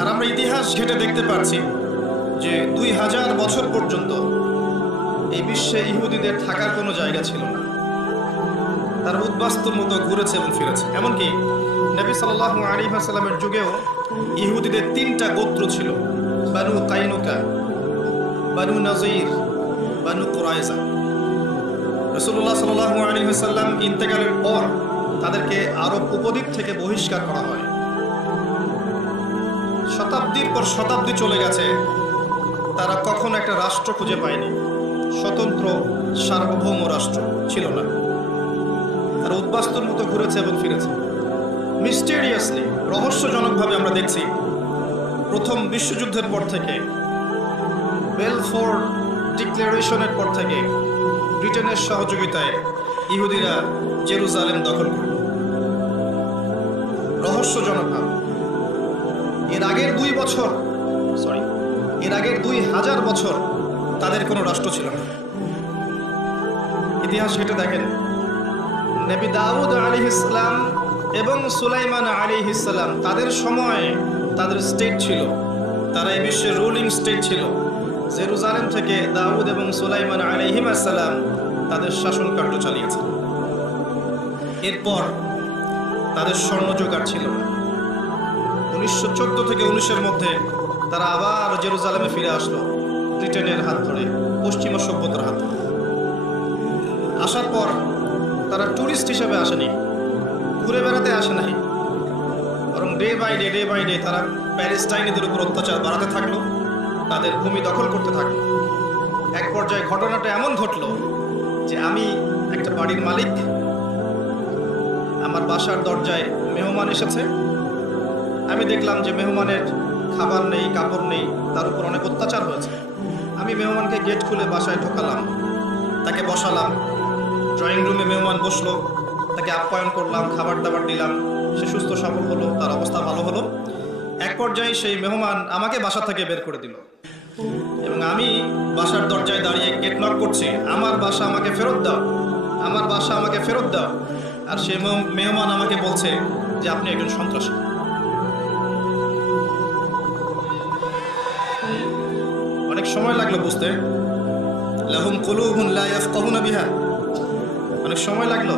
আর আমরা ইতিহাস ঘেঁটে দেখতে পাচ্ছি যে 2000 বছর পর্যন্ত এই বিশ্বে ইহুদিদের থাকার কোনো জায়গা ছিল না। তারা উদ্বাস্তুর মতো ঘুরেছে এবং ফিরেছে। এমনকি নবী সাল্লাল্লাহু আলাইহি ওয়াসাল্লামের যুগেও ইহুদিদের 3টা গোত্র ছিল, বানু কাইনুকা, বানু নাজির, বানু কুরাইজা। রাসূলুল্লাহ সাল্লাল্লাহু আলাইহি ওয়াসাল্লাম ইন্তেকালের পর তাদেরকে আরব উপদ্বীপ থেকে বহিষ্কার করা হয়। শতাব্দীর পর শতাব্দী চলে গেছে, তারা কখনো একটা রাষ্ট্র খুঁজে পায়নি, স্বতন্ত্র সার্বভৌম রাষ্ট্র ছিল না। তারা উদ্বাস্তুর মতো ঘুরেছে এবং ফিরেছে। মিস্টেরিয়াসলি, রহস্যজনকভাবে আমরা দেখছি প্রথম বিশ্বযুদ্ধের পর থেকে, বেলফোর ডিক্লারেশনের পর থেকে ব্রিটেনের সহযোগিতায় ইহুদিরা জেরুজালেম দখল করল। রহস্যজনকভাবে এর আগের 2000 বছর তাদের কোনো রাষ্ট্র ছিল না। ইতিহাস ঘেঁটে দেখেন, নবী দাউদ আলাইহিস সালাম এবং সুলাইমান আলাইহিস সালাম তাদের সময় তাদের স্টেট ছিল, তারা এই বিশ্বের রুলিং স্টেট ছিল। জেরুজালেম থেকে দাউদ এবং সুলাইমান আলাইহিস সালাম তাদের শাসন কার্য চালিয়েছে। এরপর তাদের স্বর্ণযুগ আর ছিল না। 1914 থেকে 19-এর মধ্যে তারা আবার জেরুজালেমে ফিরে আসলো, ব্রিটেনের হাত ধরে, পশ্চিমা সভ্যতার হাত ধরে। আসার পর তারা ট্যুরিস্ট হিসেবে আসেনি, ঘুরে বেড়াতে আসে নাই, বরং ডে বাই ডে তারা প্যালেস্টাইনিদের উপর অত্যাচার বাড়াতে থাকলো, তাদের ভূমি দখল করতে থাকলো। এক পর্যায়ে ঘটনাটা এমন ঘটলো যে আমি একটা বাড়ির মালিক, আমার বাসার দরজায় মেহমান এসেছে, আমি দেখলাম যে মেহমানের খাবার নেই, কাপড় নেই, তার উপর অনেক অত্যাচার হয়েছে। আমি মেহমানকে গেট খুলে বাসায় ঢোকালাম, তাকে বসালাম, ড্রয়িং রুমে মেহমান বসলো, তাকে আপ্যায়ন করলাম, খাবার দাবার দিলাম, সে সুস্থ সবল হলো, তার অবস্থা ভালো হলো। এক পর্যায়ে সেই মেহমান আমাকে বাসা থেকে বের করে দিল এবং আমি বাসার দরজায় দাঁড়িয়ে গেট নক করছি, আমার বাসা আমাকে ফেরত দাও, আমার বাসা আমাকে ফেরত দাও। আর সে মেহমান আমাকে বলছে যে আপনি একজন সন্ত্রাসী। অনেক সময় লাগলো বুঝতে, লাহুম কুলুবুন লা ইয়াফকাহুনা বিহা, অনেক সময় লাগলো।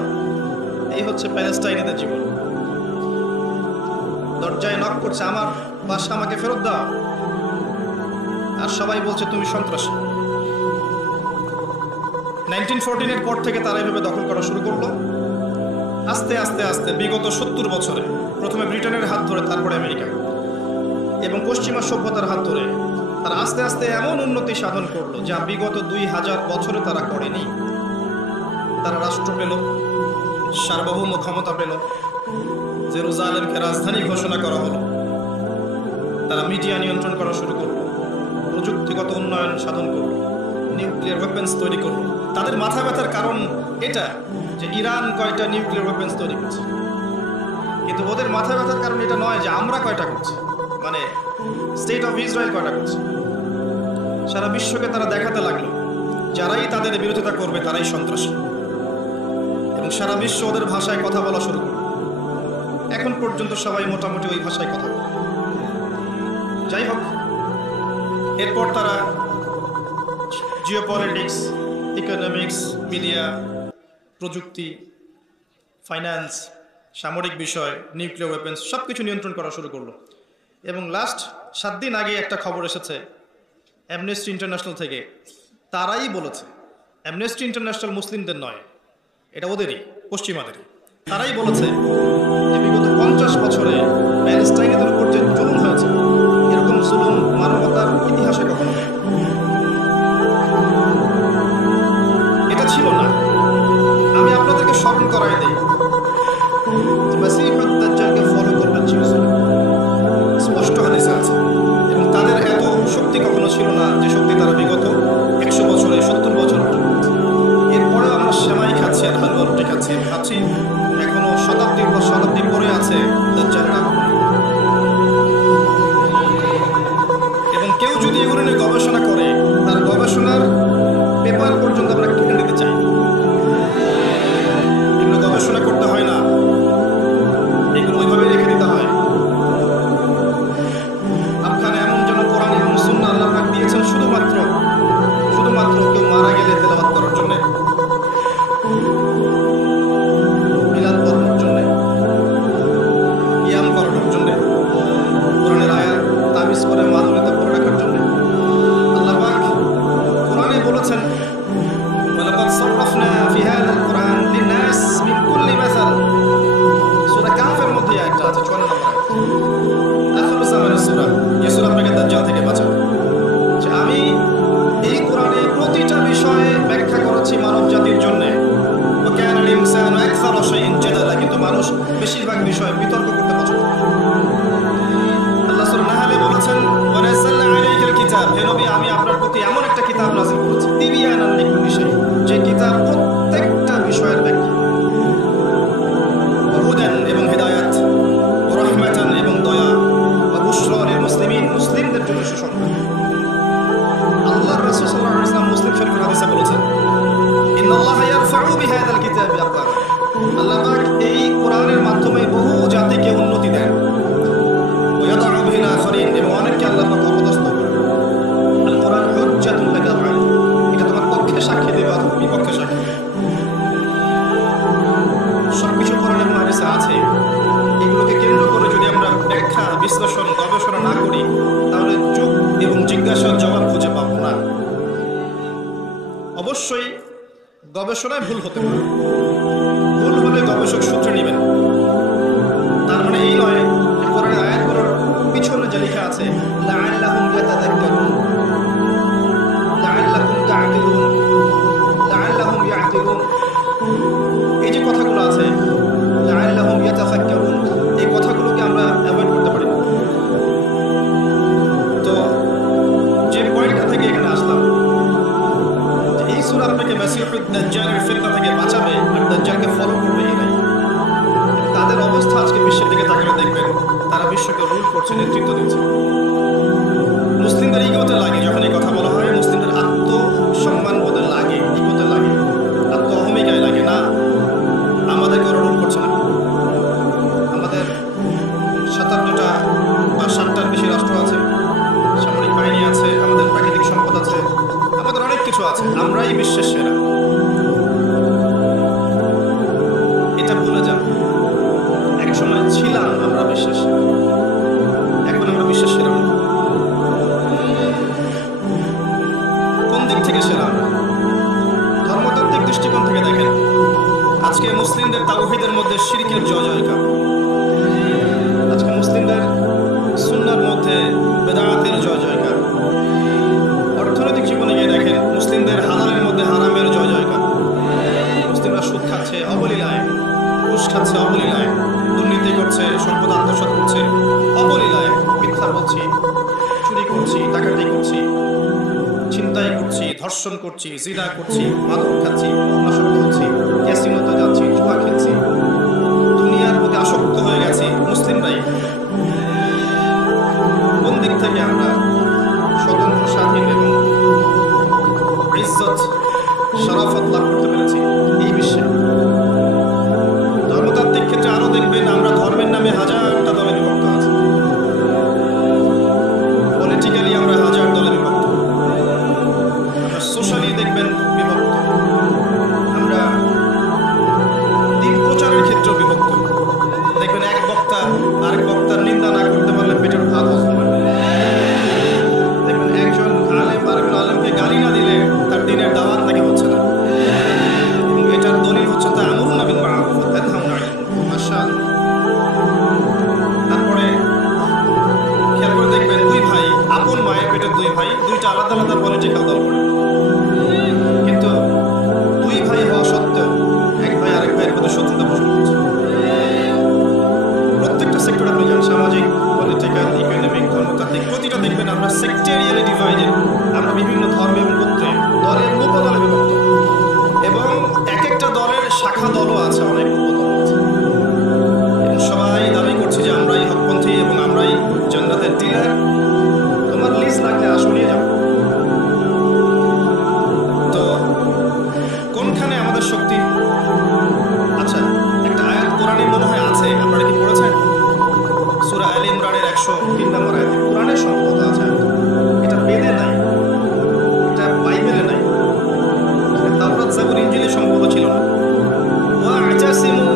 এই হচ্ছে প্যালেস্টাইনিদের জীবন। দরজায় নক করছে, আমার বাসা আমাকে ফেরত দাও, আর সবাই বলছে তুমি সন্ত্রাসী। 1914-এর পর থেকে তারা এভাবে দখল করা শুরু করলো। আস্তে আস্তে আস্তে বিগত 70 বছরে প্রথমে ব্রিটেনের হাত ধরে, তারপরে আমেরিকা এবং পশ্চিমা সভ্যতার হাত ধরে তারা আস্তে আস্তে এমন উন্নতি সাধন করলো যা বিগত 2000 বছরে তারা করেনি। তারা রাষ্ট্র পেল, সার্বভৌম ক্ষমতা পেল, জেরুজালেমকে রাজধানী ঘোষণা করা হলো, তারা মিডিয়া নিয়ন্ত্রণ করা শুরু করলো, প্রযুক্তিগত উন্নয়ন সাধন করলো, নিউক্লিয়ার ওয়েপেন্স তৈরি করলো। তাদের মাথা ব্যথার কারণ এটা যে ইরান কয়টা নিউক্লিয়ার ওয়েপেন্স তৈরি করছে, কিন্তু ওদের মাথা ব্যথার কারণ এটা নয় যে আমরা কয়টা করছি, মানে স্টেট অফ ইসরায়েল কয়টা করছে। সারা বিশ্বকে তারা দেখাতে লাগলো যারাই তাদের বিরোধিতা করবে তারাই সন্ত্রাসী, এবং সারা বিশ্ব ওদের ভাষায় কথা বলা শুরু করলো। এখন পর্যন্ত সবাই মোটামুটি ওই ভাষায় কথা বলে। যাই হোক, এরপর তারা জিওপলিটিক্স, ইকোনমিক্স, মিডিয়া, প্রযুক্তি, ফাইন্যান্স, সামরিক বিষয়, নিউক্লিয়ার ওয়েপেন্স সব কিছু নিয়ন্ত্রণ করা শুরু করলো। এবং লাস্ট 7 দিন আগে একটা খবর এসেছে অ্যামনেস্টি ইন্টারন্যাশনাল থেকে, তারাই বলেছে, অ্যামনেস্টি ইন্টারন্যাশনাল মুসলিমদের নয়, এটা ওদেরই, পশ্চিমাদেরই, তারাই বলেছে যে বিগত 50 বছরে প্যালেস্টাইনিদের উপর যে জুলুম হয়েছে, এরকম জুলুম মানবতার ইতিহাসে কখনো নেই। এটা ছিল না। আমি আপনাদেরকে স্মরণ করাই দিই, মাসীহুদ দাজ্জালকে ফলো করবেন চিরস্থায়ী, স্পষ্ট হাদিসে আছে। এবং তাদের এত শক্তি কখনো ছিল না যে শক্তি তারা বিগত 100 বছরে, 70 বছর। এরপরেও আমরা সেমাই খাচ্ছি আর হালুয়া রুটি খাচ্ছি, ভাবছি এখনো শতাব্দীর পর শতাব্দী পরে আছে দাজ্জালের আগমন। বিশ্লেষণ গবেষণা না করি তাহলে যুগ এবং জিজ্ঞাসার জবাব খুঁজে পাবো না। অবশ্যই গবেষণায় ভুল হতে পারে, ভুল হলে গবেষক সূত্রে নেবেন। তার মানে এই নয় যে কোরআনের আয়াতগুলোর পিছনে যে লেখা আছে লাআল্লাহুম ইয়াতাযাক্কারুন, লাআল্লাকুম তা'কিলুন, লাআল্লাহুম ইয়া'কিলুন, এই যে কথাগুলো আছে লাআল্লাহুম ইয়াতাফাক্কারুন, এই কথাগুলোকে আমরা অ্যাভয়েড করতে পারি। তো যে পয়েন্টটা থেকে এখানে আসলাম, এই সূরা আপনাকে মাসিহুদ দাজ্জালের ফিতনা থেকে বাঁচাবে আর দাজ্জালকে ফলো করবে, এই নাই। তাদের অবস্থা আজকে বিশ্বের দিকে তাকালে দেখবেন তারা বিশ্বকে রুল করছে, নেতৃত্ব দিচ্ছে। মুসলিমদের ইগোতে লাগে যখন এই কথা বলা হয়, মুসলিমদের আত্মসম্মান বোধে লাগে, ইগোতে লাগে, আত্ম অহমিকায় লাগে। না, আমাদেরকে ওরা রুল করছে না। আমাদের 57টা বা 7টার বেশি রাষ্ট্র আছে, সামরিক বাহিনী আছে, আমাদের প্রাকৃতিক সম্পদ আছে, আমাদের অনেক কিছু আছে, আমরাই বিশ্বের সেরা। এটা ভুলে যান, এক সময় ছিলাম আমরা বিশ্বের সেরা, এখন আমরা বিশ্বের সেরা। কোন দিক থেকে সেরা? ধর্মতাত্ত্বিক দৃষ্টিকোণ থেকে দেখেন, আজকে মুসলিমদের তাওহীদের মধ্যে শিরকের জয় জয়কার, আজকে মুসলিমদের সুন্নাহর মধ্যে বেদাতের জয় জয়কার। অর্থনৈতিক জীবনে গিয়ে দেখেন মুসলিমদের হালালের মধ্যে হারামের জয় জয়কার। মুসলিমরা সুদ খাচ্ছে অবলীলায়, ঘুষ খাচ্ছে অবলীলায়, দুর্নীতি করছে, সম্পদ আত্মসাৎ করছে অবলীলায়, মিথ্যা বলছি, চুরি করছি, ডাকাতি করছি, ছিনতাই করছি, ধর্ষণ করছি, জিনা করছি, মাদক খাচ্ছি, অনাসক্ত হচ্ছি, ক্যাসিনোতে যাচ্ছি, জুয়া খেলছি, দুনিয়ার প্রতি আসক্ত হয়ে গেছি মুসলিমরাই। কোন দিক থেকে আমরা স্বতন্ত্র, স্বাধীন এবং ইজ্জত, শরাফত লাভ করতে পেরেছি এই বিশ্বে? ধর্মতাত্ত্বিক ক্ষেত্রে আরো দেখবেন আমরা ধর্মের নামে হাজারটা দলে বিভক্ত আছি, পলিটিক্যালি আমরা হাজার দলে বিভক্ত, আমরা সোশ্যালি দেখবেন বিভক্ত, আমরা দিন প্রচারের ক্ষেত্রেও বিভক্ত। দেখবেন এক বক্তা আরেক বক্তার নিন্দা না করতে পারলে পেটের ভাত হজম হয়। দেখবেন একজন আলেম আরেকজন আলেমকে গালি না দিলে তার দিনের দাওয়াত নাকি হচ্ছে না, এবং এটার দলিল হচ্ছে তা'মুরুনা বিল মা'রুফ ওয়া তানহাউনা আনিল মুনকার। মাশাআল্লাহ। তারপরে খেয়াল করে দেখবেন দুই ভাই, আপন মায়ের পেটের দুই ভাই, দুইটা আলাদা আলাদা পলিটিক্যাল দল করে, কিন্তু দুই ভাই হওয়া সত্ত্বেও এক ভাই আরেক ভাইয়ের প্রতি শত্রুতা পোষণ করছে। প্রত্যেকটা সেক্টর আপনি যান, সামাজিক, পলিটিক্যাল, ইকোনমিক, ধর্মতাত্ত্বিক, প্রতিটা দেখবেন আমরা সেক্টেরিয়ালি ডিভাইডেড। আমরা বিভিন্ন ধর্ম এবং গোত্রে, দলে এবং উপদলে বিভক্ত, এবং এক একটা দলের শাখা দলও আছে, অনেক উপদল আছে, এবং সবাই দাবি করছে যে আমরাই হকপন্থী এবং আমরাই জান্নাতের ডিলার। তোমার লিজ লাগলে আসো, নিয়ে যাও। তো কোনখানে আমাদের শক্তি? আচ্ছা, একটা আয়াত কোরআনে মনে হয় আছে, আপনারা কি পড়েছেন? সূরা আলে ইমরানের 103 নম্বর আয়াতে কোরআনের সম্পদ আছে। এটা বেদে নাই, এটা বাইবেলে নাই, তাওরাত, জাবুর, ইনজিলে সম্পদ ছিল না। ওয়া'তাসিমু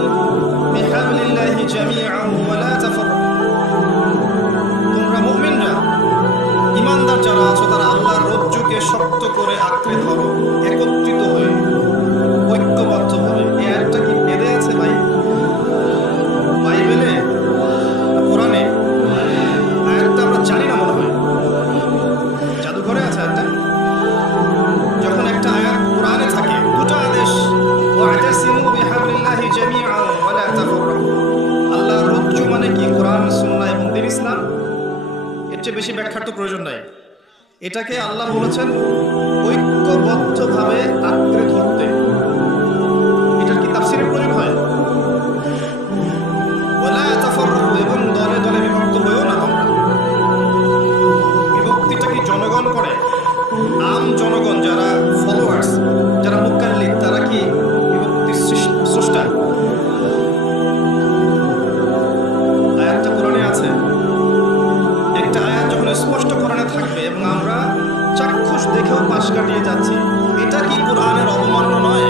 বিহাবলিল্লাহি জামিআন ওয়া লা তাফাররাকু। তোমরা মুমিনরা, ঈমানদার যারা আছো, তারা আল্লাহর রজ্জুকে শক্ত করে আঁকড়ে ধরো, একত্রিত হয়ে, ঐক্যবদ্ধভাবে। এই আয়াতটা কি বেদে আছে ভাই? বাইবেলে, কোরআনে? আয়াতটা আমরা জানি না মনে হয়, জাদুঘরে আছে আয়াতটা। যখন একটা আয়াত কোরআনে থাকে, দুটো আদেশ, ওয়া'তাসিমু বিহাবলিল্লাহি জামিআন ওয়া লা তাফাররাকু। আল্লাহর রজ্জু মানে কি? কোরআন, সুন্নাহ এবং দ্বীন ইসলাম। এর চেয়ে বেশি ব্যাখ্যার তো প্রয়োজন নাই। এটাকে আল্লাহ বলেছেন ঐক্যবদ্ধভাবে আঁকড়ে ধরতে। এটার কি তাফসীরের প্রয়োজন হয়? ওয়ালা তাফাররাকু, এবং দলে দলে বিভক্ত হয়েও না তোমরা। বিভক্তিটা কি জনগণ করে? আম জনগণ, যারা ফলোয়ার্স, যারা মুকাল্লিদ, তারা কি বিভক্তির স্রষ্টা? আয়াতটা কোরআনে আছে। একটা আয়াত যখন স্পষ্ট কোরআনে থাকবে এবং আমরা চাক্ষুষ দেখেও পাশ কাটিয়ে যাচ্ছি, এটা কি কোরআনের অবমাননা নয়?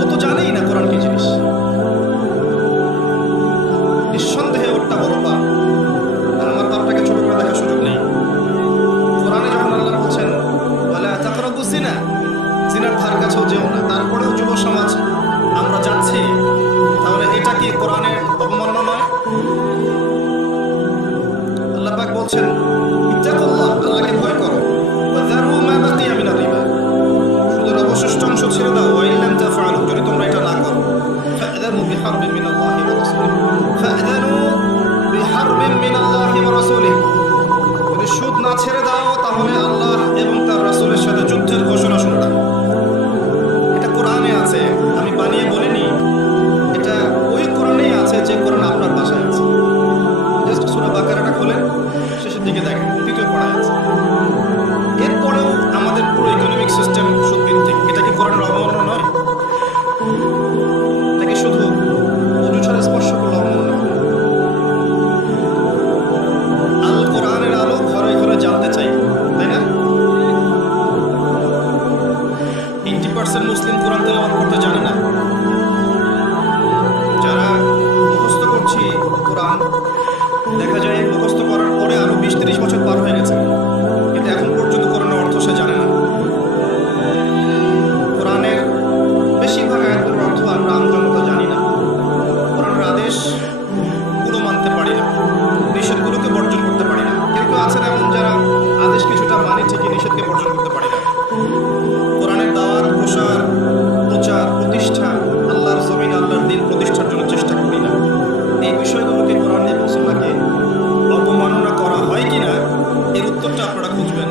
ও তো জানেই না কোরআন কি জিনিস। নিঃসন্দেহে ওরটা বড় পাপ, আর আমার পাপটাকে ছোট করে দেখার সুযোগ নেই। কোরআনে যখন আল্লাহ বলছেন ওয়ালা তাকরাবু জিনা, জিনার ধার কাছেও যেও না, তারপরেও যুব সমাজ আমরা যাচ্ছি, তাহলে এটা কি কোরআনের অবমাননা নয়? আল্লাহ পাক বলছেন ইত্তাকুল্লাহ, আল্লাহকে ভয় করো, ওয়া যারু মা বাকিয়া মিনার রিবা, সুদের অবশিষ্ট অংশ ছেড়ে দাও, ওয়া ইল্লাম তাফআলু, যদি তোমরা এটা না করো, ফা'যানু বিহারবিন মিনাল্লাহি ওয়া রাসূলিহি, ফা'যানু বিহারবিন মিনাল্লাহি ওয়া রাসূলিহি, যদি সুদ না ছেড়ে দাও তাহলে আল্লাহ এবং তার রাসূলের সাথে যুদ্ধের ঘোষণা শুনে দাও। এটা কোরআনে আছে, আমি বানিয়ে বলিনি, এটা ওই কোরআনেই আছে যে কোরআন আপনার বাসায় আছে। জাস্ট সূরা বাকারাটা খোলেন, শেষের দিকে দেখেন, তৃতীয় পড়ায় আছে। এরপরেও আমাদের পুরো ইকোনমিক সিস্টেম সুদভিত্তিক, এটা কি কোরআনের অবমাননা নয়? এটাকে শুধু অজু ছাড়া স্পর্শ করলে অবমাননা হবে? আল কোরআনের আলো ঘরে ঘরে জ্বালতে চাই, তাই না? 80% মুসলিম কোরআন তেলাওয়াত করতে জানে না। যারা মুখস্থ করছি কোরআন, দেখা যায় মুখস্থ করার পরে আরো 20-30 বছর পার হয়ে গেছে, কিন্তু এখন পর্যন্ত কোরআনের অর্থ সে জানে না। কোরআনের বেশিরভাগ আয়াতের অর্থ আমরা আমজনতা জানি না। কোরআনের আদেশ পুরো মানতে পারি না, নিষেধগুলোকে বর্জন করতে পারি না। কিন্তু আছেন এমন যারা আদেশ কিছুটা মানে ঠিকই, নিষেধকে বর্জন করতে পারি না। কোরআনের দাওয়াত, প্রচার, প্রতিষ্ঠা, আল্লাহর জমিন, আল্লাহর দিন প্রতিষ্ঠার জন্য চেষ্টা করি না। এই বিষয়গুলোকে কোরআন এবং সুন্নাহকে অবমাননা করা হয় কিনা এর উত্তরটা আপনারা খুঁজবেন।